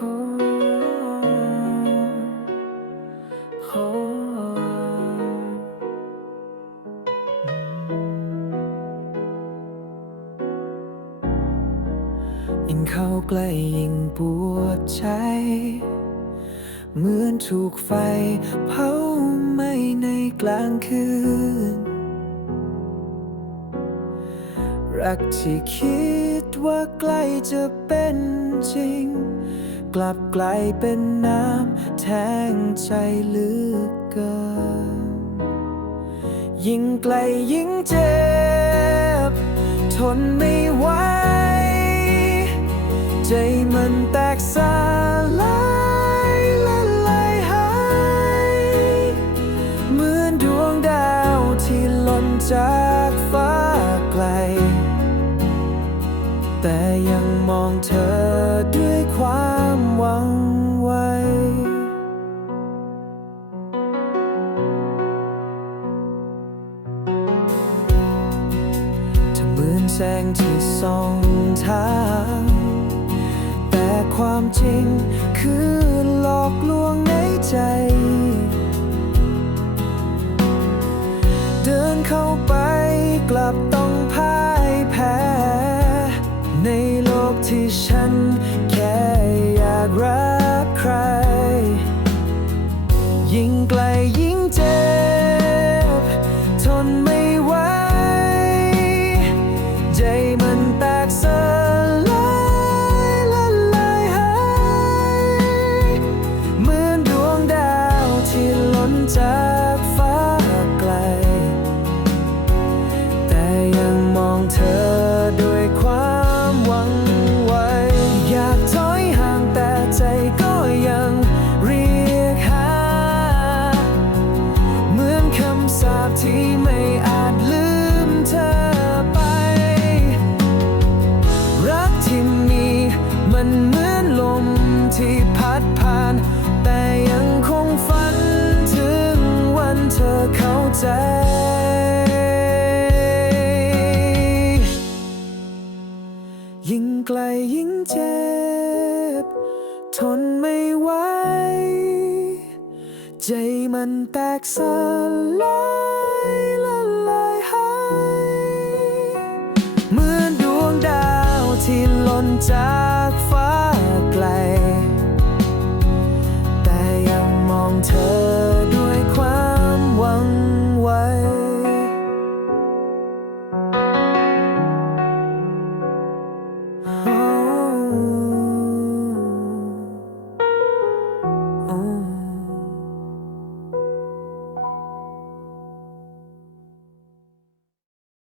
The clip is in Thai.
ยิ่งเข้าใกล้ยิ่งปวดใจ เหมือนถูกไฟเผาไหม้ในกลางคืน รักที่คิดว่าใกล้จะเป็นจริง กลับกลายเป็นน้ำแทงใจลือกเกิน ยิ่งไกลยิ่งเจ็บ ทนไม่ไหว ใจมันแตกสลายละลายหายเหมือนดวงดาวที่หล่นจากฟ้าไกล แต่ยังมองเธอด้วยความหวังไว้เธอเหมือนแสงที่ส่องทาง แต่ความจริงคือหลอกลวงในใจ เดินเข้าไปกลับต้องพ่า ที่ฉัน ลมที่พัดผ่าน แต่ยังคงฝันถึงวันเธอเข้าใจ ยิ่งไกลยิ่งเจ็บ ทนไม่ไหว ใจมันแตกสลายละลายหายเหมือนดวงดาวที่หล่นจาก